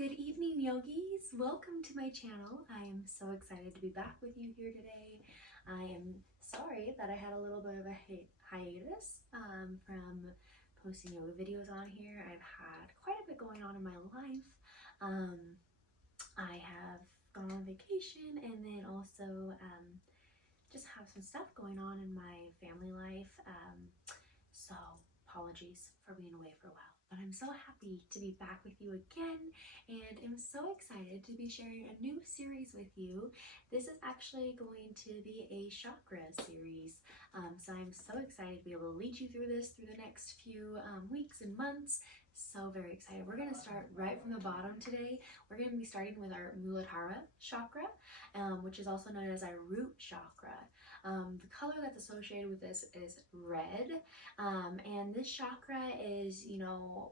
Good evening, yogis. Welcome to my channel. I am so excited to be back with you here today. I am sorry that I had a little bit of a hiatus from posting yoga videos on here. I've had quite a bit going on in my life. I have gone on vacation and then also just have some stuff going on in my family life. So apologies for being away for a while, but I'm so happy to be back with you again, and I'm so excited to be sharing a new series with you. This is actually going to be a chakra series, so I'm so excited to be able to lead you through this through the next few weeks and months. So very excited. We're going to start right from the bottom today. We're going to be starting with our muladhara chakra, which is also known as our root chakra. The color that's associated with this is red, and this chakra is,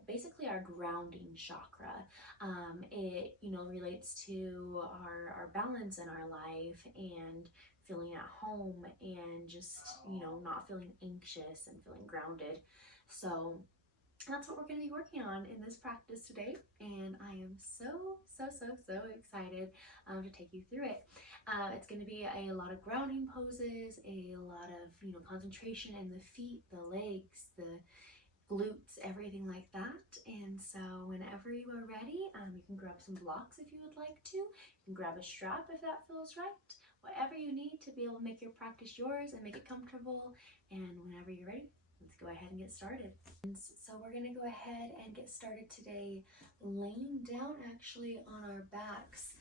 basically our grounding chakra. It, relates to our balance in our life and feeling at home and just, not feeling anxious and feeling grounded. So that's what we're going to be working on in this practice today, and I am so excited to take you through it. It's going to be a lot of grounding poses, a lot of concentration in the feet, the legs, the glutes, everything like that. And so whenever you are ready, you can grab some blocks if you would like to. You can grab a strap if that feels right. Whatever you need to be able to make your practice yours and make it comfortable. And whenever you're ready, let's go ahead and get started. So we're going to go ahead and get started today laying down actually on our backs.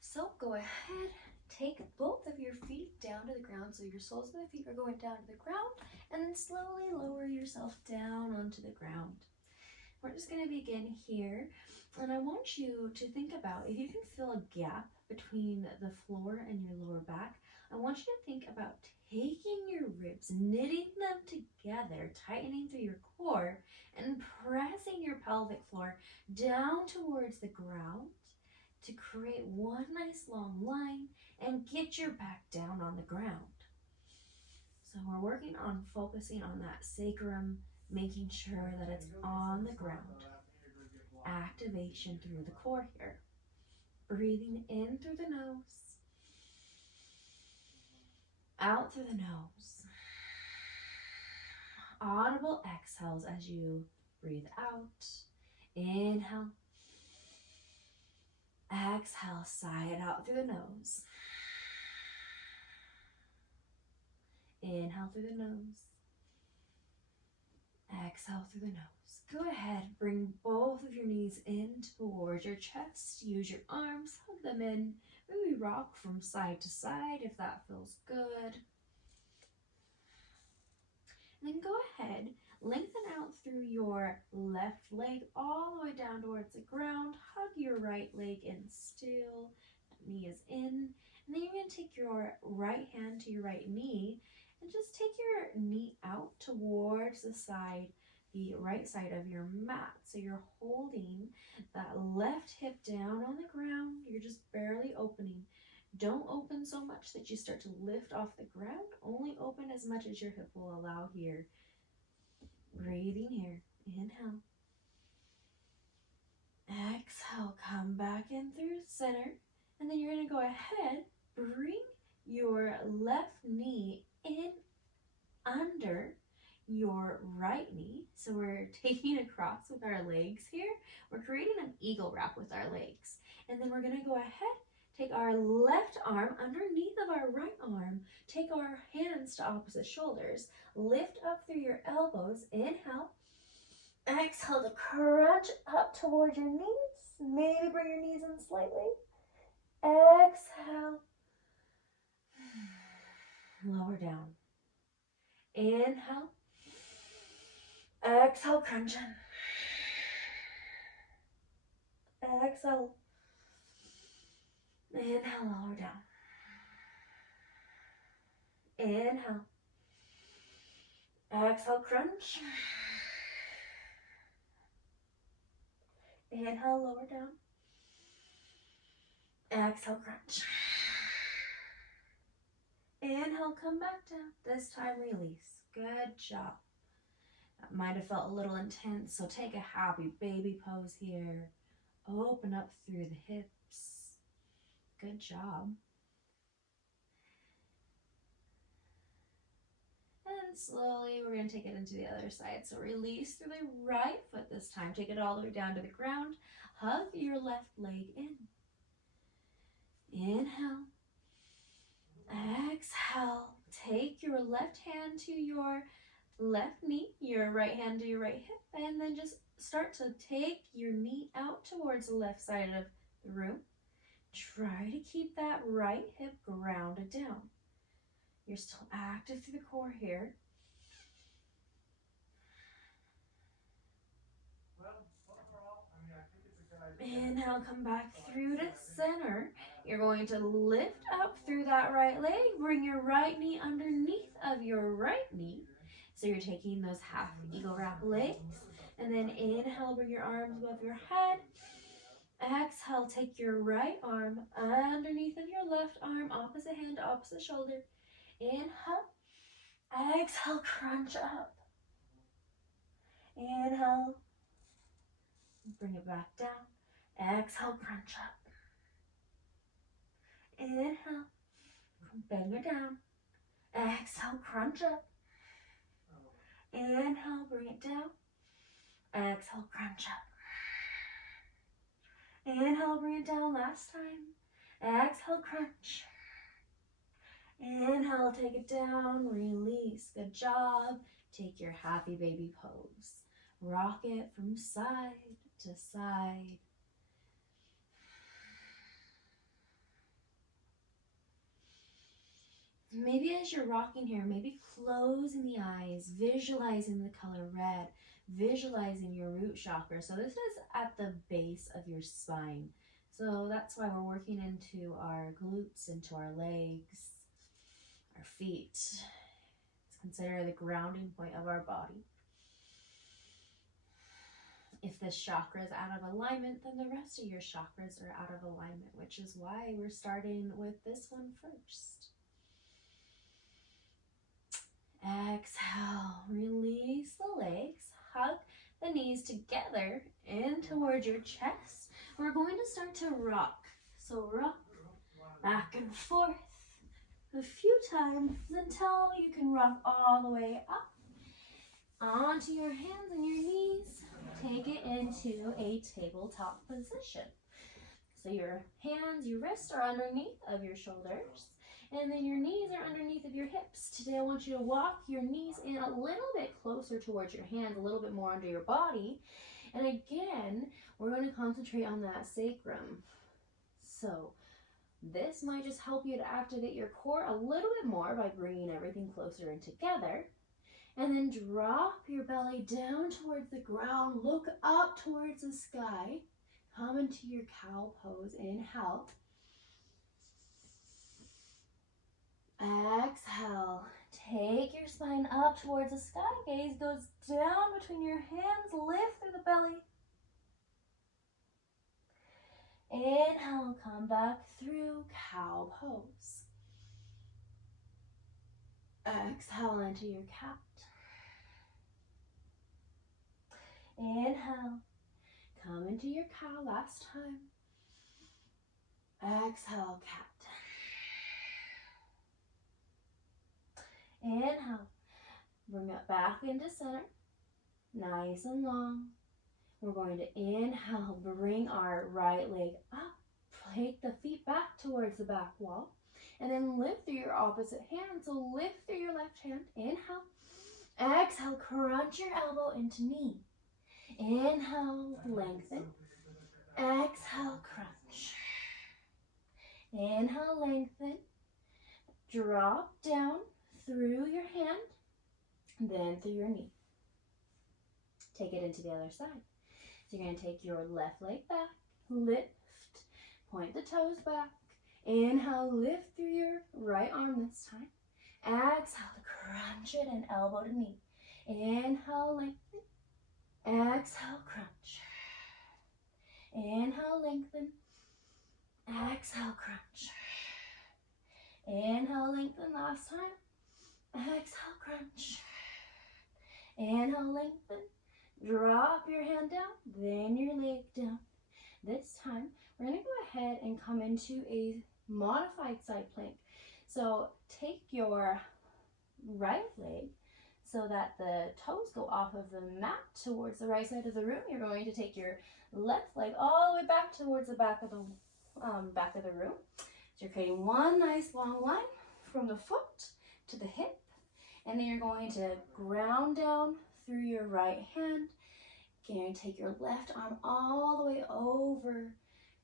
So go ahead, take both of your feet down to the ground, so your soles of the feet are going down to the ground, and then slowly lower yourself down onto the ground. We're just going to begin here, and I want you to think about, if you can feel a gap between the floor and your lower back, I want you to think about taking your ribs, knitting them together, tightening through your core, and pressing your pelvic floor down towards the ground to create one nice long line and get your back down on the ground. So we're working on focusing on that sacrum, making sure that it's on the ground. Activation through the core here. Breathing in through the nose, out through the nose. Audible exhales as you breathe out. Inhale. Exhale, sigh it out through the nose. Inhale through the nose. Exhale through the nose. Go ahead, bring both of your knees in towards your chest. Use your arms, hug them in. Maybe rock from side to side if that feels good. And then go ahead, lengthen out through your left leg all the way down towards the ground. Hug your right leg in still. That knee is in. And then you're going to take your right hand to your right knee and just take your knee out towards the side, the right side of your mat. So you're holding that left hip down on the ground. You're just barely opening. Don't open so much that you start to lift off the ground. Only open as much as your hip will allow here. Breathing here. Inhale. Exhale. Come back in through center. And then you're going to go ahead, bring your left knee in under your right knee. So we're taking across with our legs here. We're creating an eagle wrap with our legs. And then we're going to go ahead, take our left arm underneath of our right arm. Take our hands to opposite shoulders. Lift up through your elbows. Inhale. Exhale to crunch up towards your knees. Maybe bring your knees in slightly. Exhale. Lower down. Inhale. Exhale, crunch in. Exhale. Inhale, lower down. Inhale. Exhale, crunch. Inhale, lower down. Exhale, crunch. Inhale, come back down. This time, release. Good job. That might have felt a little intense, so take a happy baby pose here. Open open up through the hips. Good job. And slowly we're going to take it into the other side. So release through the right foot this time. Take it all the way down to the ground. Hug your left leg in. Inhale. Exhale. Take your left hand to your left knee, your right hand to your right hip, and then just start to take your knee out towards the left side of the room. Try to keep that right hip grounded down. You're still active through the core here. Inhale, come back through to center. You're going to lift up through that right leg. Bring your right knee underneath of your right knee. So you're taking those half eagle wrap legs. And then inhale, bring your arms above your head. Exhale, take your right arm underneath of your left arm, opposite hand, opposite shoulder. Inhale. Exhale, crunch up. Inhale. Bring it back down. Exhale, crunch up. Inhale. Bang it down. Exhale, crunch up. Inhale, bring it down. Exhale, crunch up. Inhale, bring it down last time. Exhale, crunch. Inhale, take it down, release. Good job. Take your happy baby pose. Rock it from side to side. Maybe as you're rocking here, maybe closing the eyes, visualizing the color red, visualizing your root chakra. So this is at the base of your spine. So that's why we're working into our glutes, into our legs, our feet. It's considered the grounding point of our body. If this chakra is out of alignment, then the rest of your chakras are out of alignment, which is why we're starting with this one first. Exhale, release the legs, hug the knees together in towards your chest. We're going to start to rock. So rock back and forth a few times until you can rock all the way up onto your hands and your knees. Take it into a tabletop position. So your hands, your wrists are underneath of your shoulders, and then your knees are underneath of your hips. Today I want you to walk your knees in a little bit closer towards your hands, a little bit more under your body. And again, we're going to concentrate on that sacrum. So this might just help you to activate your core a little bit more by bringing everything closer in together. And then drop your belly down towards the ground. Look up towards the sky. Come into your cow pose. Inhale. Exhale. Take your spine up towards the sky. Gaze goes down between your hands. Lift through the belly. Inhale. Come back through cow pose. Exhale into your cat. Inhale. Come into your cow last time. Exhale, cat. Inhale. Bring it back into center. Nice and long. We're going to inhale. Bring our right leg up. Take the feet back towards the back wall. And then lift through your opposite hand. So lift through your left hand. Inhale. Exhale. Crunch your elbow into knee. Inhale, lengthen. Exhale, crunch. Inhale, lengthen. Drop down through your hand, then through your knee. Take it into the other side. So you're going to take your left leg back, lift, point the toes back. Inhale, lift through your right arm this time. Exhale to crunch it and elbow to knee. Inhale, lengthen. Exhale, crunch. Inhale, lengthen. Exhale, crunch. Inhale, lengthen last time. Exhale, crunch. Inhale, lengthen. Drop your hand down, then your leg down. This time, we're going to go ahead and come into a modified side plank. So take your right leg so that the toes go off of the mat towards the right side of the room. You're going to take your left leg all the way back towards the back of the room. So you're creating one nice long line from the foot to the hip, and then you're going to ground down through your right hand. You're going to take your left arm all the way over,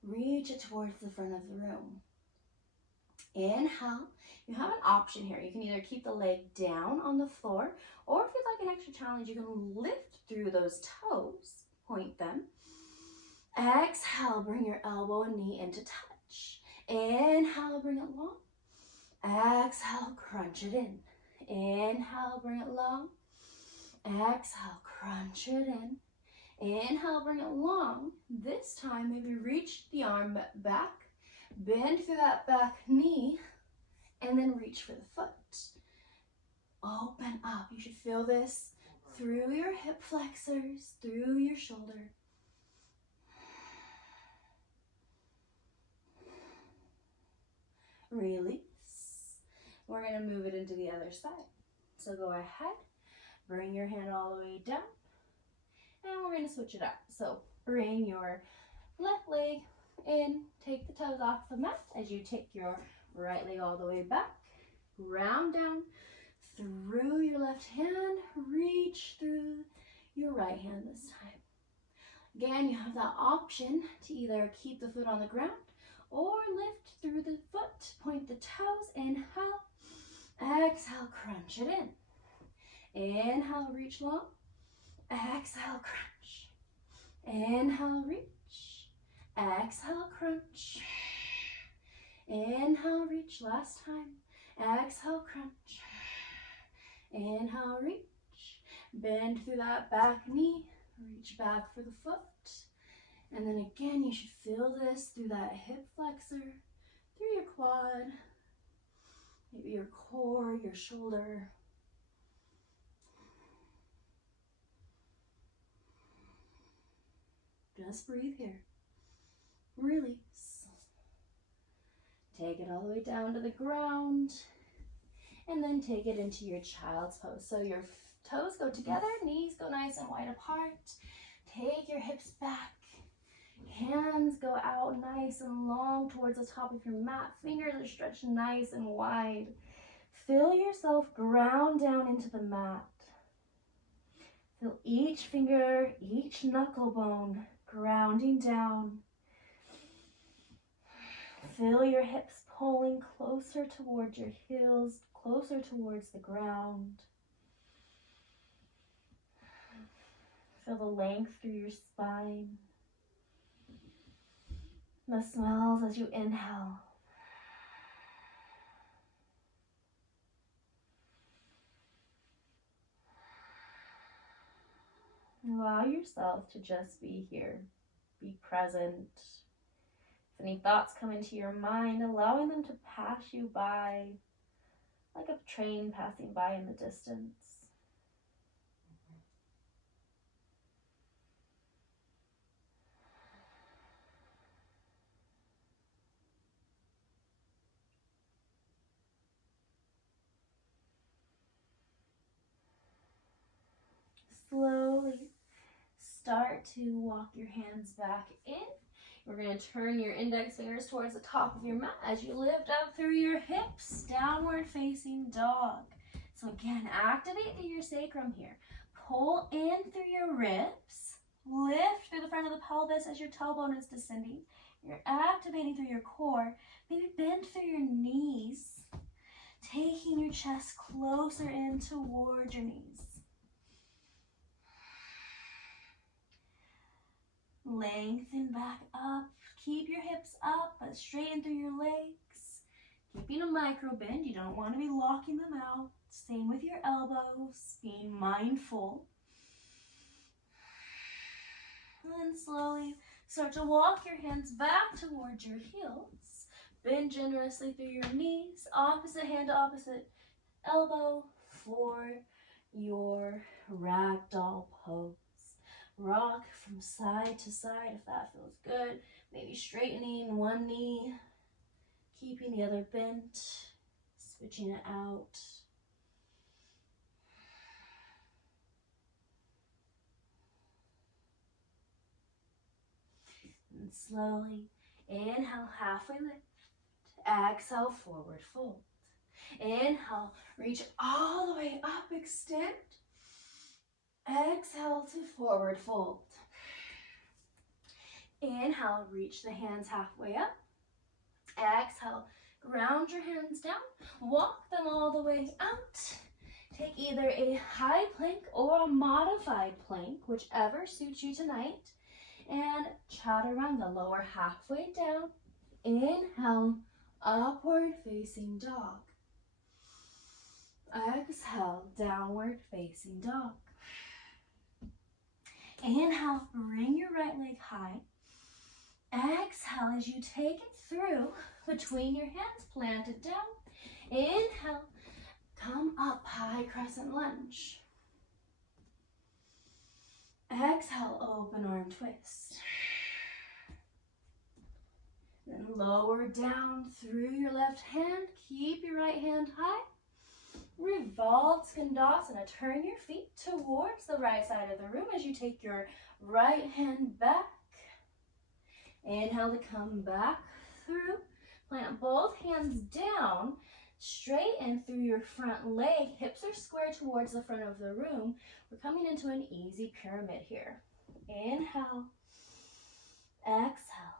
reach it towards the front of the room. Inhale. You have an option here. You can either keep the leg down on the floor, or if you'd like an extra challenge, you can lift through those toes, point them. Exhale, bring your elbow and knee into touch. Inhale, bring it long. Exhale, crunch it in. Inhale, bring it long. Exhale, crunch it in. Inhale, bring it long. This time, maybe reach the arm back, bend through that back knee, and then reach for the foot. Open up. You should feel this through your hip flexors, through your shoulder. Release. We're going to move it into the other side. So go ahead, bring your hand all the way down, and we're going to switch it up. So bring your left leg in, take the toes off the mat as you take your right leg all the way back, round down through your left hand, reach through your right hand this time. Again, you have that option to either keep the foot on the ground or lift through the foot, point the toes, inhale, exhale, crunch it in. Inhale, reach long, exhale, crunch. Inhale, reach, exhale, crunch. Inhale, reach, last time, exhale, crunch. Inhale, reach, bend through that back knee, reach back for the foot. And then again, you should feel this through that hip flexor, through your quad, maybe your core, your shoulder. Just breathe here. Release. Take it all the way down to the ground, and then take it into your child's pose. So your toes go together, knees go nice and wide apart. Take your hips back. Hands go out nice and long towards the top of your mat. Fingers are stretched nice and wide. Feel yourself ground down into the mat. Feel each finger, each knuckle bone grounding down. Feel your hips pulling closer towards your heels, closer towards the ground. Feel the length through your spine. The smells as you inhale. Allow yourself to just be here, be present. If any thoughts come into your mind, allowing them to pass you by like a train passing by in the distance. Slowly start to walk your hands back in. We're going to turn your index fingers towards the top of your mat as you lift up through your hips, downward facing dog. So again, activate through your sacrum here. Pull in through your ribs, lift through the front of the pelvis as your tailbone is descending. You're activating through your core. Maybe bend through your knees, taking your chest closer in towards your knees. Lengthen back up. Keep your hips up, but straighten through your legs. Keeping a micro bend. You don't want to be locking them out. Same with your elbows. Being mindful. And then slowly start to walk your hands back towards your heels. Bend generously through your knees. Opposite hand to opposite elbow for your ragdoll pose. rock from side to side if that feels good. Maybe straightening one knee, keeping the other bent, switching it out. And slowly inhale, halfway lift. Exhale, forward fold. Inhale, reach all the way up, extend. Exhale to forward fold. Inhale, reach the hands halfway up. Exhale, ground your hands down. Walk them all the way out. Take either a high plank or a modified plank, whichever suits you tonight. And chaturanga, lower halfway down. Inhale, upward facing dog. Exhale, downward facing dog. Inhale, bring your right leg high. Exhale as you take it through between your hands, planted down. Inhale, come up, high crescent lunge. Exhale, open arm twist. Then lower down through your left hand. Keep your right hand high. Revolve Skandasana. Turn your feet towards the right side of the room as you take your right hand back. Inhale to come back through. Plant both hands down. Straighten through your front leg. Hips are square towards the front of the room. We're coming into an easy pyramid here. Inhale. Exhale.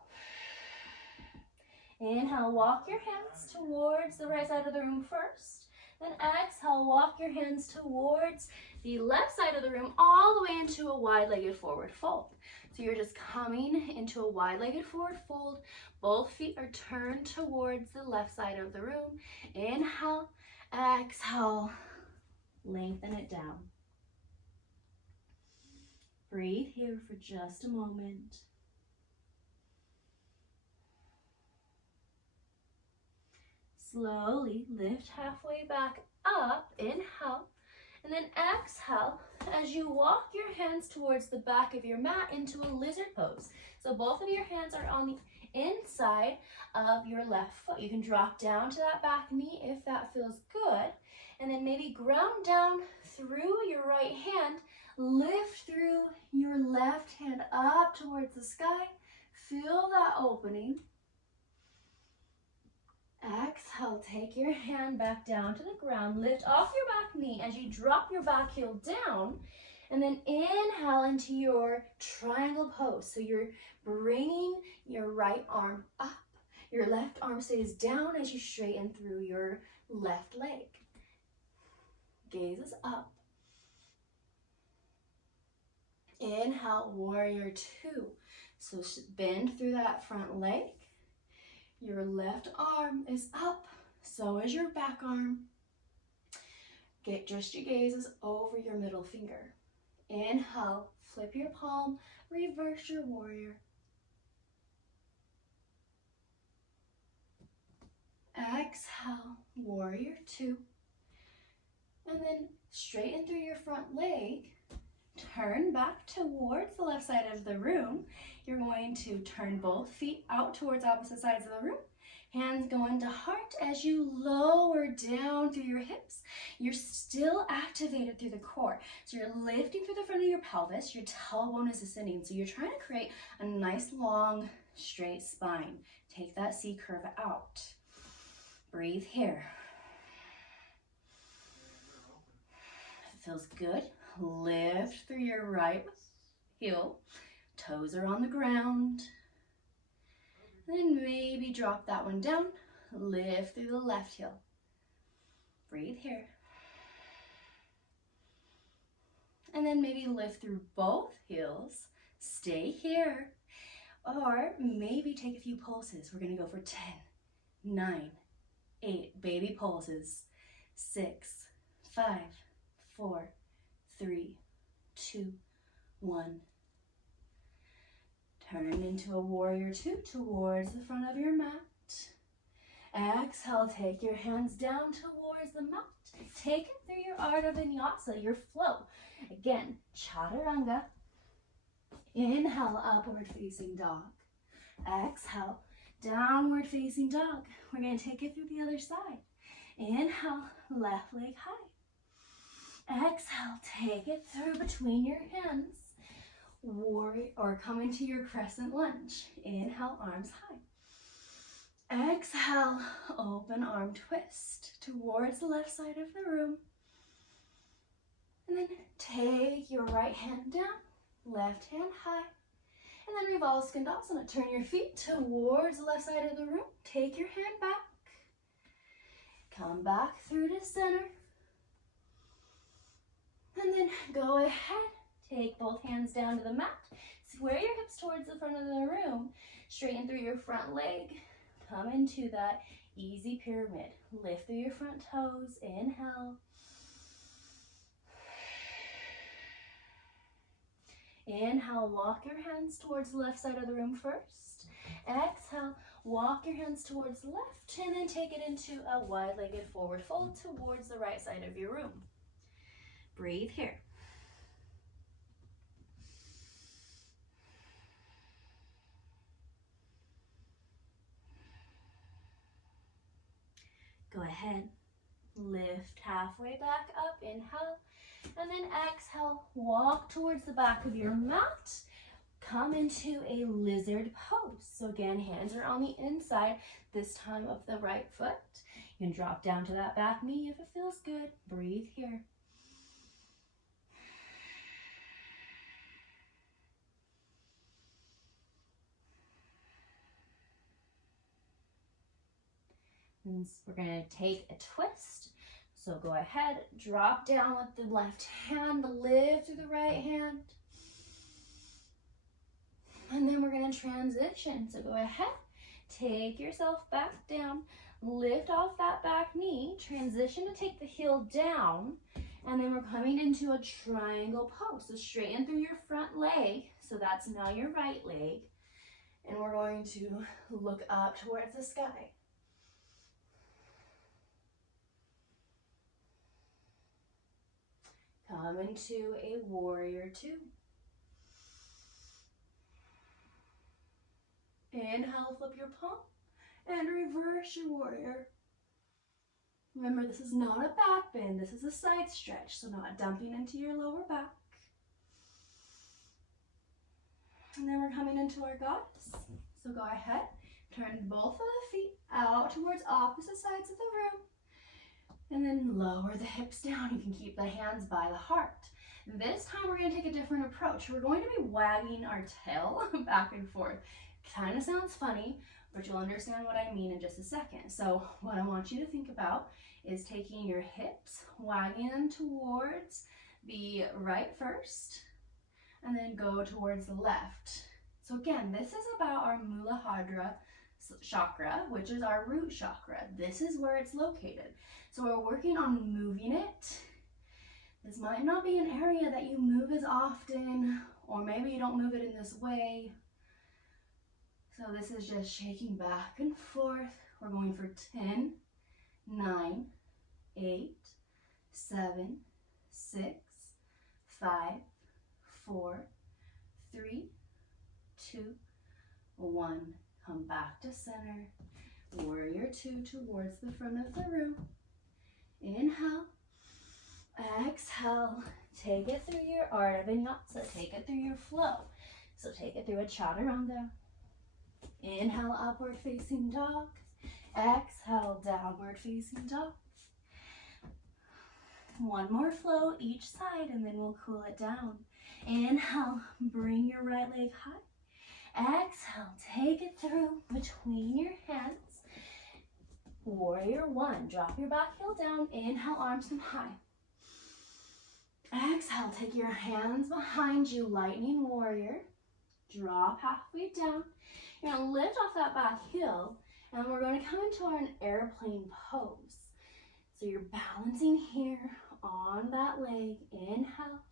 Inhale, walk your hands towards the right side of the room first. Then exhale, walk your hands towards the left side of the room all the way into a wide-legged forward fold. So you're just coming into a wide-legged forward fold. Both feet are turned towards the left side of the room. Inhale, exhale, lengthen it down. Breathe here for just a moment. Slowly lift halfway back up, inhale, and then exhale as you walk your hands towards the back of your mat into a lizard pose. So both of your hands are on the inside of your left foot. You can drop down to that back knee if that feels good, and then maybe ground down through your right hand, lift through your left hand up towards the sky. Feel that opening. Exhale, take your hand back down to the ground. Lift off your back knee as you drop your back heel down. And then inhale into your triangle pose. So you're bringing your right arm up. Your left arm stays down as you straighten through your left leg. Gaze is up. Inhale, warrior two. So bend through that front leg. Your left arm is up, so is your back arm. Get just your gazes over your middle finger. Inhale, flip your palm, reverse your warrior. Exhale, warrior two. And then straighten through your front leg. Turn back towards the left side of the room. You're going to turn both feet out towards opposite sides of the room. Hands go into heart as you lower down through your hips. You're still activated through the core. So you're lifting through the front of your pelvis. Your tailbone is ascending. So you're trying to create a nice long straight spine. Take that C curve out. Breathe here. If it feels good, lift through your right heel. Toes are on the ground. And then maybe drop that one down. Lift through the left heel. Breathe here. And then maybe lift through both heels. Stay here. Or maybe take a few pulses. We're going to go for 10, 9, 8. Baby pulses. 6, 5, 4, 3, 2, 1. Turn into a warrior two towards the front of your mat. Exhale, take your hands down towards the mat. Take it through your Ardha Vinyasa, your flow. Again, chaturanga. Inhale, upward facing dog. Exhale, downward facing dog. We're going to take it through the other side. Inhale, left leg high. Exhale, take it through between your hands. Warrior, or come into your crescent lunge. Inhale, arms high. Exhale, open arm twist towards the left side of the room. And then take your right hand down, left hand high. And then revolve Skandasana. Turn your feet towards the left side of the room. Take your hand back. Come back through to center. And then go ahead. Take both hands down to the mat. Square your hips towards the front of the room. Straighten through your front leg. Come into that easy pyramid. Lift through your front toes. Inhale. Inhale, walk your hands towards the left side of the room first. Exhale, walk your hands towards the left, and then take it into a wide-legged forward fold towards the right side of your room. Breathe here. Go ahead, lift halfway back up, inhale, and then exhale, walk towards the back of your mat. Come into a lizard pose. So again, hands are on the inside, this time of the right foot. You can drop down to that back knee if it feels good. Breathe here. And we're going to take a twist. So go ahead, drop down with the left hand, lift through the right hand. And then we're going to transition. So go ahead, take yourself back down, lift off that back knee, transition to take the heel down, and then we're coming into a triangle pose. So straighten through your front leg. So that's now your right leg. And we're going to look up towards the sky. Come into a warrior two. Inhale, flip your palm, and reverse your warrior. Remember, this is not a back bend, this is a side stretch, so not dumping into your lower back. And then we're coming into our goddess. So go ahead, turn both of the feet out towards opposite sides of the room. And then lower the hips down. You can keep the hands by the heart. This time we're going to take a different approach. We're going to be wagging our tail back and forth. Kind of sounds funny, but you'll understand what I mean in just a second. So what I want you to think about is taking your hips, wagging them towards the right first, and then go towards the left. So again, this is about our muladhara chakra, which is our root chakra. This is where it's located. So we're working on moving it. This might not be an area that you move as often, or maybe you don't move it in this way. So this is just shaking back and forth. We're going for 10, 9, 8, 7, 6, 5, 4, 3, 2, 1. Come back to center. Warrior two towards the front of the room. Inhale. Exhale. Take it through your Ardha Vinyasa. Take it through your flow. So take it through a chaturanga. Inhale, upward facing dog. Exhale, downward facing dog. One more flow each side, and then we'll cool it down. Inhale, bring your right leg high. Exhale, take it through between your hands. Warrior one, drop your back heel down. Inhale, arms come high. Exhale, take your hands behind you, lightning warrior. Drop halfway down. You're going to lift off that back heel, and we're going to come into an airplane pose. So you're balancing here on that leg. Inhale,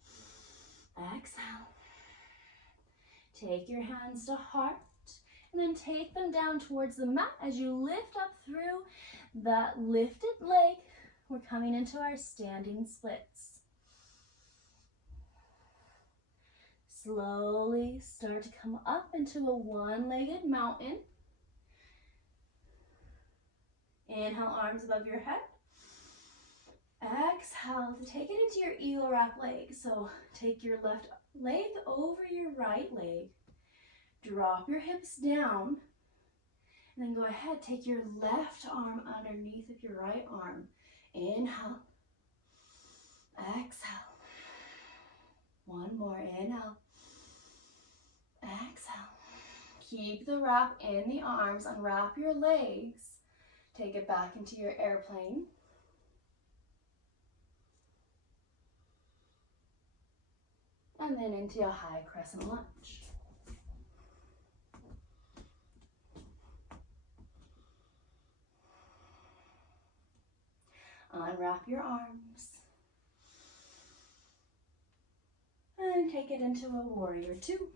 exhale. Take your hands to heart, and then take them down towards the mat as you lift up through that lifted leg. We're coming into our standing splits. slowly start to come up into a one-legged mountain. Inhale, arms above your head. Exhale to take it into your eagle wrap leg. So take your left leg over your right leg. Drop your hips down. And then go ahead, take your left arm underneath of your right arm. Inhale. Exhale. One more. Inhale. Exhale. Keep the wrap in the arms. Unwrap your legs. Take it back into your airplane. And then into a high crescent lunge. Unwrap your arms. And take it into a warrior two.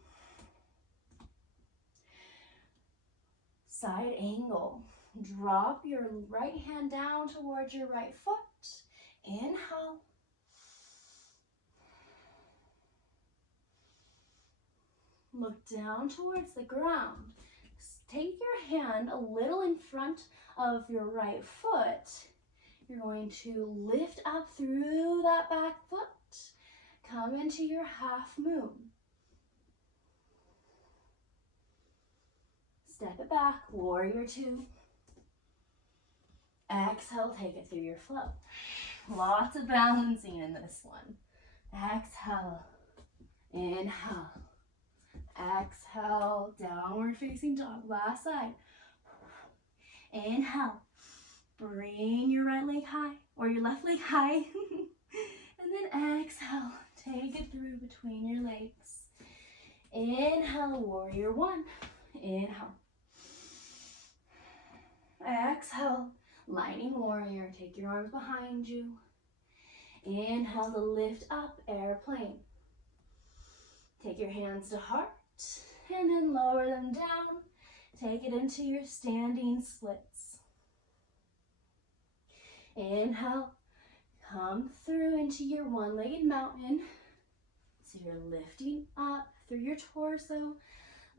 Side angle. Drop your right hand down towards your right foot. Inhale. Look down towards the ground. Take your hand a little in front of your right foot. You're going to lift up through that back foot. Come into your half moon. Step it back, warrior two. Exhale, take it through your flow. Lots of balancing in this one. Exhale, inhale. Exhale, downward facing dog, last side. Inhale, bring your right leg high, or your left leg high. And then exhale, take it through between your legs. Inhale, warrior one. Inhale. Exhale, lightning warrior. Take your arms behind you. Inhale to lift up, airplane. Take your hands to heart and then lower them down. Take it into your standing splits. Inhale, come through into your one-legged mountain. So you're lifting up through your torso,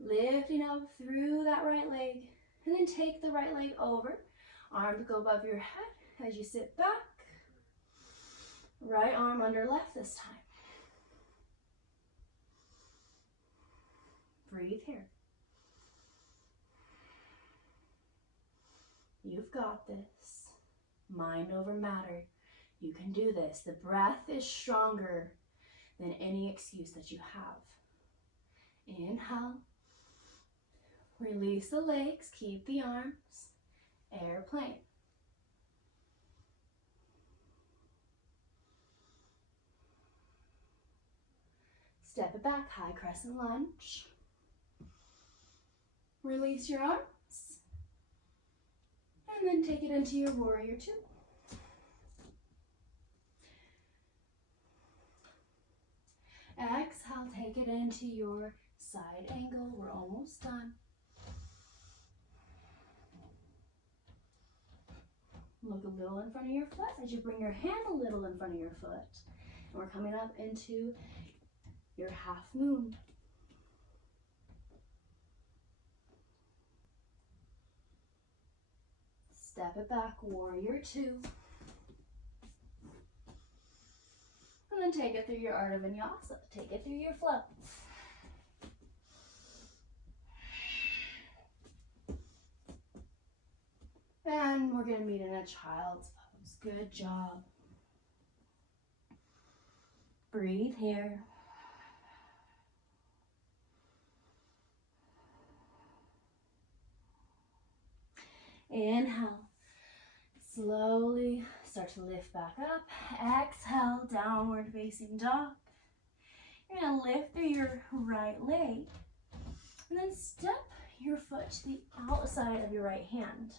lifting up through that right leg, and then take the right leg over. Arm to go above your head as you sit back. Right arm under left this time. Breathe here. You've got this. Mind over matter. You can do this. The breath is stronger than any excuse that you have. Inhale. Release the legs. Keep the arms. Airplane. Step it back. High crescent lunge. Release your arms. And then take it into your warrior two. Exhale, take it into your side angle. We're almost done. Look a little in front of your foot as you bring your hand a little in front of your foot. And we're coming up into your half moon. Step it back, warrior two. And then take it through your Ardha Vinyasa. Take it through your flow. And we're going to meet in a child's pose. Good job. Breathe here. Inhale. Slowly start to lift back up. Exhale, downward facing dog. You're going to lift through your right leg. And then step your foot to the outside of your right hand.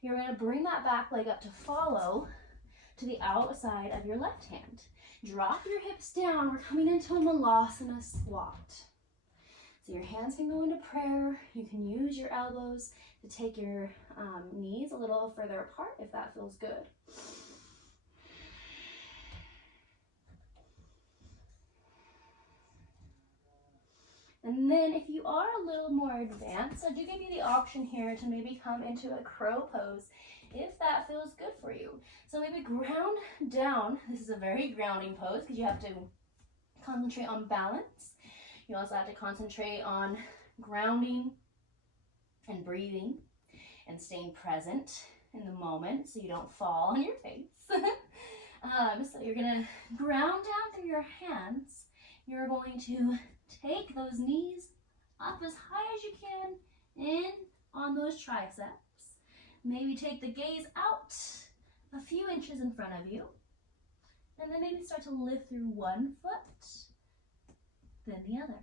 You're going to bring that back leg up to follow to the outside of your left hand. Drop your hips down. We're coming into a Muladhara squat. So your hands can go into prayer. You can use your elbows to take your knees a little further apart if that feels good. And then if you are a little more advanced, I do give you the option here to maybe come into a crow pose if that feels good for you. So maybe ground down. This is a very grounding pose because you have to concentrate on balance. You also have to concentrate on grounding and breathing and staying present in the moment so you don't fall on your face. So you're gonna ground down through your hands. You're going to take those knees up as high as you can in on those triceps. Maybe take the gaze out a few inches in front of you. And then maybe start to lift through one foot, then the other.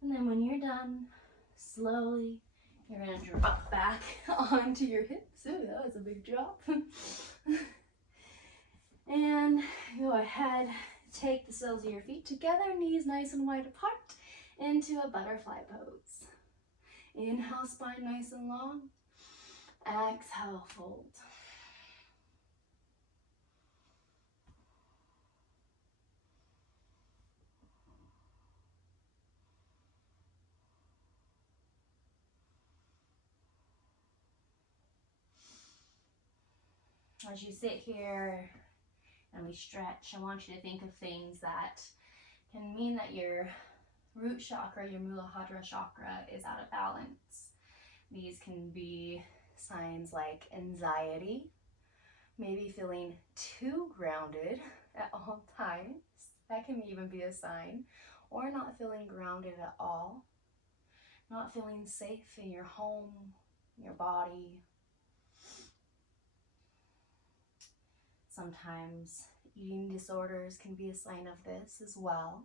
And then when you're done, slowly, you're gonna drop back onto your hips. Ooh, that was a big drop. And go ahead, take the soles of your feet together, knees nice and wide apart, into a butterfly pose. Inhale, spine nice and long. Exhale, fold. As you sit here and we stretch, I want you to think of things that can mean that your root chakra, your muladhara chakra, is out of balance. These can be signs like anxiety, maybe feeling too grounded at all times. That can even be a sign. Or not feeling grounded at all. Not feeling safe in your home, your body. Sometimes eating disorders can be a sign of this as well.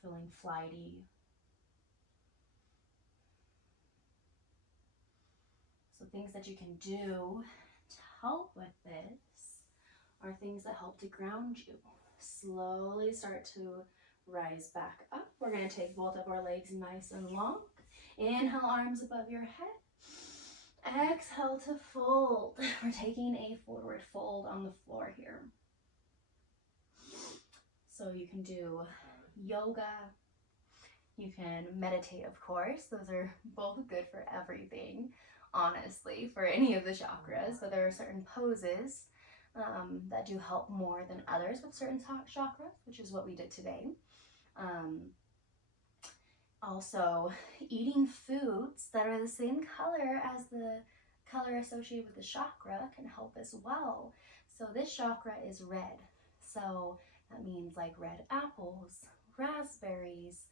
Feeling flighty. So things that you can do to help with this are things that help to ground you. Slowly start to rise back up. We're going to take both of our legs nice and long. Inhale, arms above your head. Exhale to fold. We're taking a forward fold on the floor here. So you can do yoga. You can meditate, of course. Those are both good for everything, honestly, for any of the chakras. But there are certain poses that do help more than others with certain chakras, which is what we did today. Also, eating foods that are the same color as the color associated with the chakra can help as well. So this chakra is red. So that means like red apples, raspberries,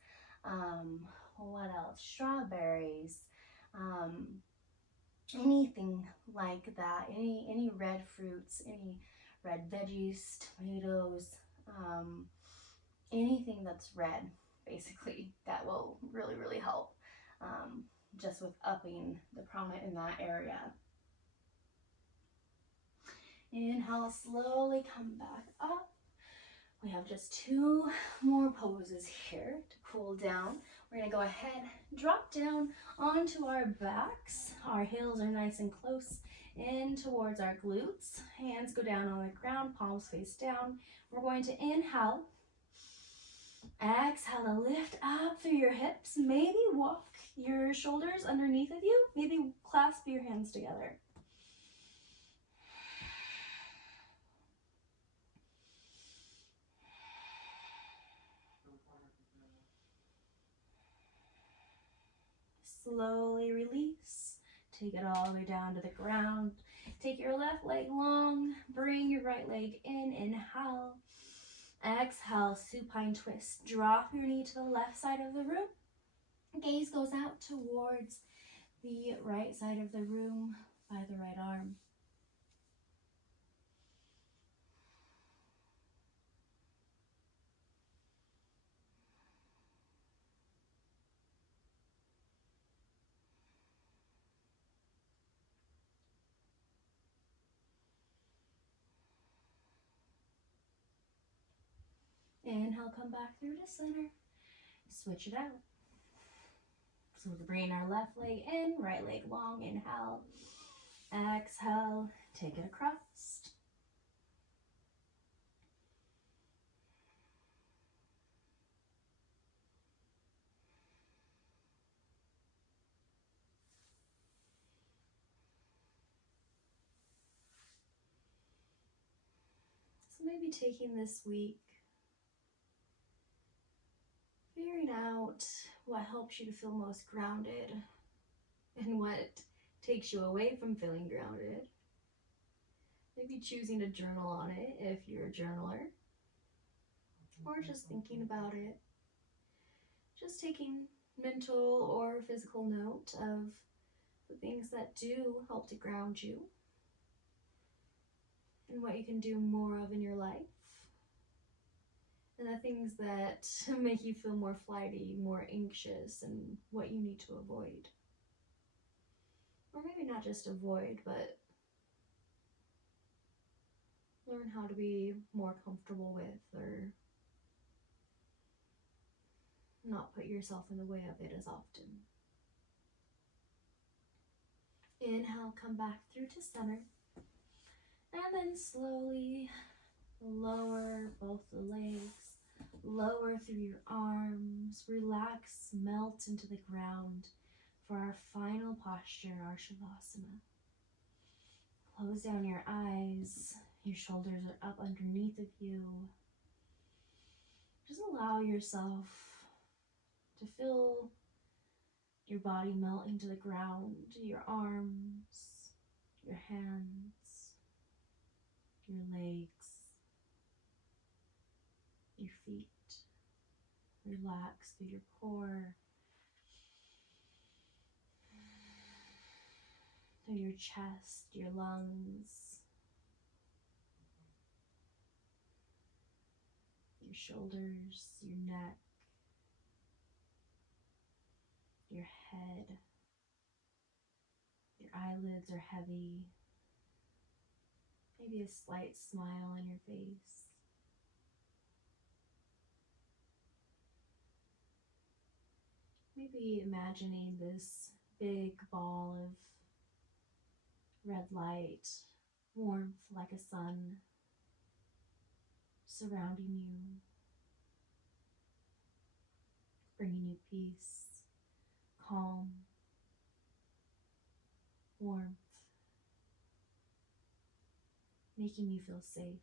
what else? Strawberries, anything like that. Any red fruits, any red veggies, tomatoes, anything that's red. Basically, that will really, really help just with upping the prana in that area. Inhale, slowly come back up. We have just 2 more poses here to cool down. We're going to go ahead, drop down onto our backs. Our heels are nice and close in towards our glutes. Hands go down on the ground, palms face down. We're going to inhale. Exhale to lift up through your hips. Maybe walk your shoulders underneath of you. Maybe clasp your hands together. Slowly release. Take it all the way down to the ground. Take your left leg long. Bring your right leg in. Inhale. Exhale, supine twist. Drop your knee to the left side of the room. Gaze goes out towards the right side of the room by the right arm. Inhale, come back through to center. Switch it out. So we're bringing our left leg in, right leg long. Inhale. Exhale, take it across. So maybe taking this week, figuring out what helps you to feel most grounded and what takes you away from feeling grounded. Maybe choosing to journal on it if you're a journaler, or just thinking about it. Just taking mental or physical note of the things that do help to ground you and what you can do more of in your life, and the things that make you feel more flighty, more anxious, and what you need to avoid. Or maybe not just avoid, but learn how to be more comfortable with, or not put yourself in the way of it as often. Inhale, come back through to center. And then slowly lower both the legs, lower through your arms, relax, melt into the ground for our final posture, our Shavasana. Close down your eyes, your shoulders are up underneath of you. Just allow yourself to feel your body melt into the ground, your arms, your hands, your legs, your feet. Relax through your core, through your chest, your lungs, your shoulders, your neck, your head. Your eyelids are heavy. Maybe a slight smile on your face. Maybe imagining this big ball of red light, warmth like a sun, surrounding you, bringing you peace, calm, warmth, making you feel safe.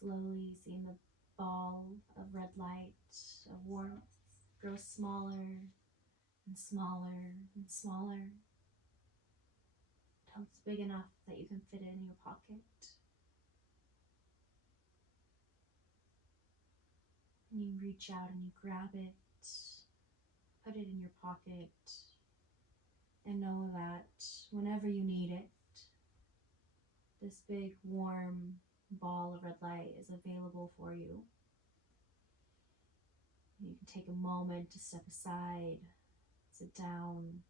Slowly seeing the ball of red light, of warmth, grow smaller and smaller and smaller until it's big enough that you can fit it in your pocket. And you reach out and you grab it, put it in your pocket, and know that whenever you need it, this big warm ball of red light is available for you. You can take a moment to step aside, sit down,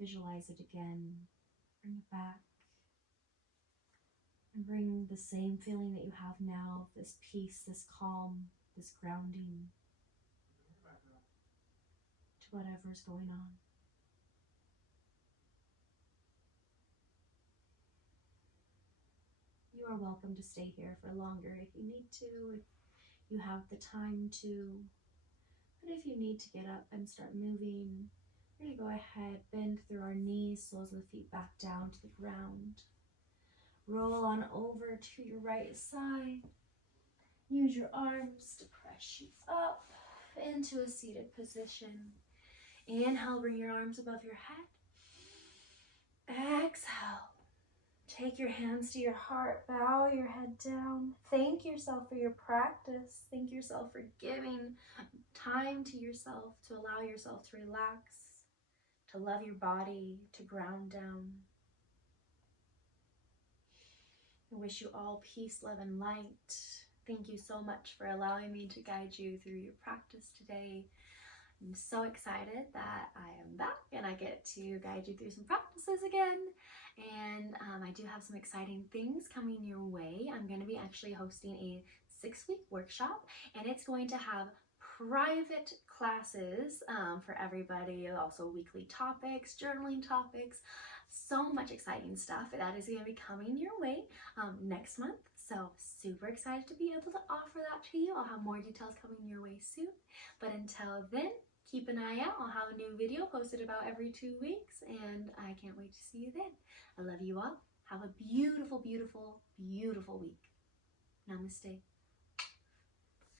visualize it again, bring it back, and bring the same feeling that you have now, this peace, this calm, this grounding, to whatever's going on. You are welcome to stay here for longer if you need to, if you have the time to. But if you need to get up and start moving, we're going to go ahead, bend through our knees, soles of the feet back down to the ground. Roll on over to your right side. Use your arms to press you up into a seated position. Inhale, bring your arms above your head. Exhale. Take your hands to your heart, bow your head down. Thank yourself for your practice. Thank yourself for giving time to yourself, to allow yourself to relax, to love your body, to ground down. I wish you all peace, love, and light. Thank you so much for allowing me to guide you through your practice today. I'm so excited that I am back and I get to guide you through some practices again. And I do have some exciting things coming your way. I'm going to be actually hosting a 6-week workshop, and it's going to have private classes for everybody, also weekly topics, journaling topics, so much exciting stuff that is going to be coming your way next month. So super excited to be able to offer that to you. I'll have more details coming your way soon. But until then, keep an eye out. I'll have a new video posted about every 2 weeks, and I can't wait to see you then. I love you all. Have a beautiful, beautiful, beautiful week. Namaste.